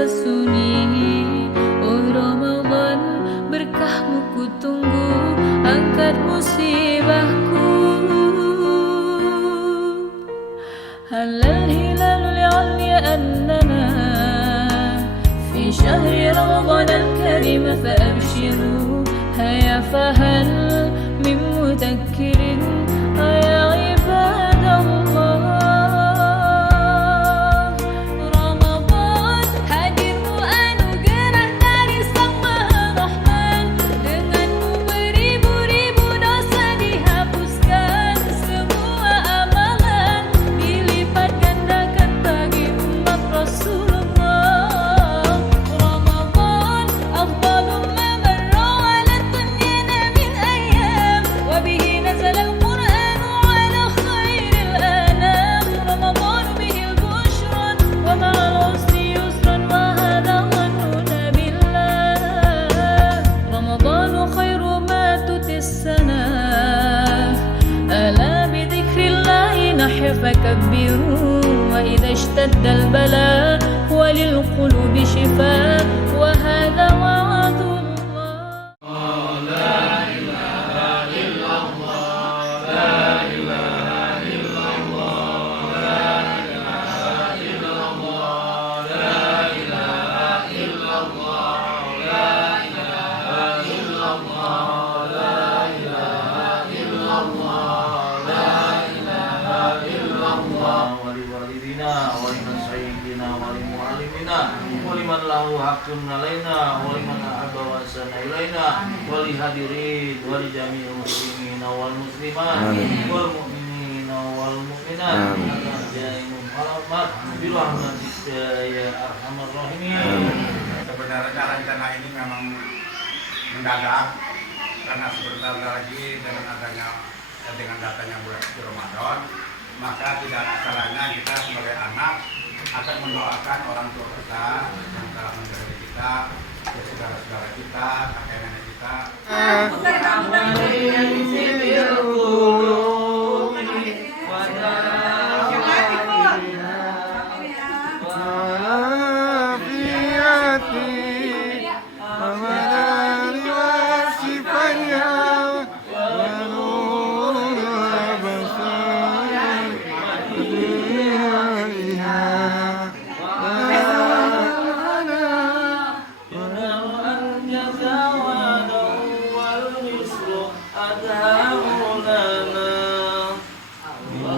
terasa sunyi. Oh Ramadhan, berkahmu ku tunggu, angkat musibahku. Halal hilalul alya annana fi syahri Ramadhan al-karim fa'abshiru. Haya fahal min mudakkirin ya ibadallah. Ramadan hadirmu anugerah dari Sang Maha Rahman. Denganmu beribu-ribu dosa dihapuskan, semua amalan dilipat gandakan bagi umat Rasulullah. Ramadan afdalu ma marra ala dunyana min ayyam, wa bihi nazala al-Qur'an ala khairil anam. Ramadan bihi al-bushra wa ma'al usri yusran wa hadha dhanuna billah. Ramadan khairu ma tutis sana, ألا بذكر الله نحيا فكبروا. وإذا اشتد البلاء وللقلوب شفاء وهذا وعد الله. Waliwalidina, walimasyayikina, walimu'alimina, waliman lahu haqqun alaina, waliman a'aba wa sana ilaina, walihadirin, walijami'il muslimina wal muslimat, wal mu'minina wal mu'minat, al-jainum alamat, birahmatika ya arhamar rahimin. Sebenarnya rencana ini memang mendadak karena sebentar lagi dengan datanya bulan suci Ramadan, maka tidak salahnya kita sebagai anak akan mendoakan orang tua kita yang telah mendidik kita, saudara-saudara kita, kakek nenek kita.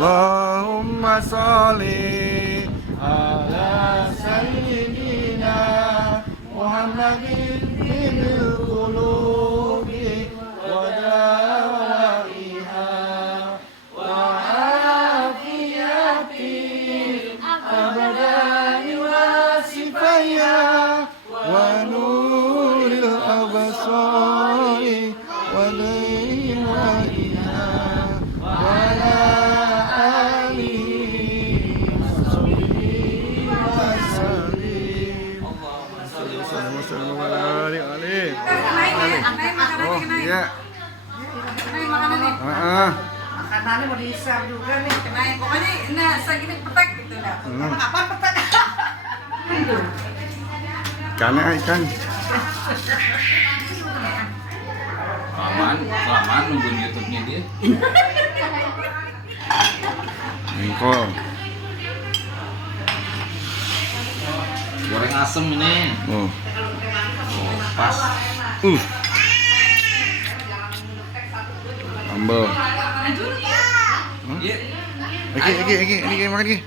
Allahumma sholli ala sayyidina Muhammadin bil qulubi wa dawaiha wa afiyati abadani wa sifaya wa nuril abasari wa daiwaiha wa la Oh iya. Makanannya mau di-share juga nih. Kenain pokoknya nah segini petek gitu dah. Apa petek? Ikan. Kelamaan nungguin YouTube-nya dia. Jengkol. Goreng asem ini. Oh, Pas. Sambal. Iya. Iki makan Ki.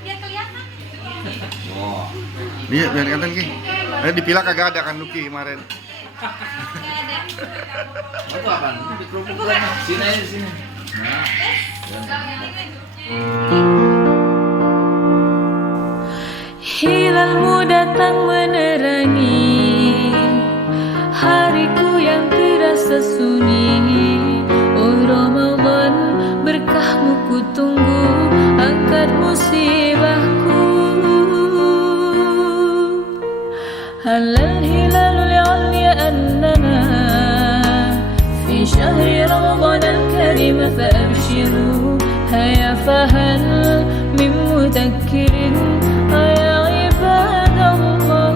Wah. Lihat biar kelihatan Ki. Dipilak kagak ada kan Luki kemarin. Itu apaan? Di kerupuk Bulan. Sini aja di sini. Nah. Hilalmu datang menerangi hariku yang terasa sunyi. Oh Ramadhan, berkahmu ku tunggu, angkat musibahku. Halal hilalul alya annana fi syahri Ramadhan al-karim fa'abshiru. Haya fahal min mudakkirin ya ibadallah.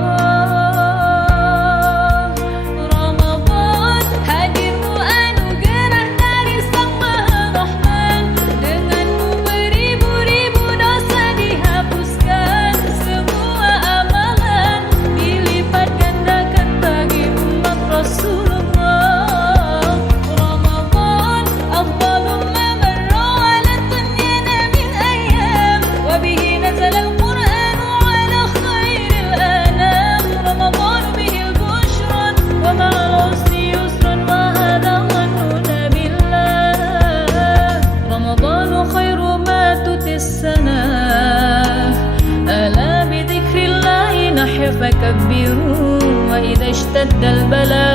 اشتد البلاء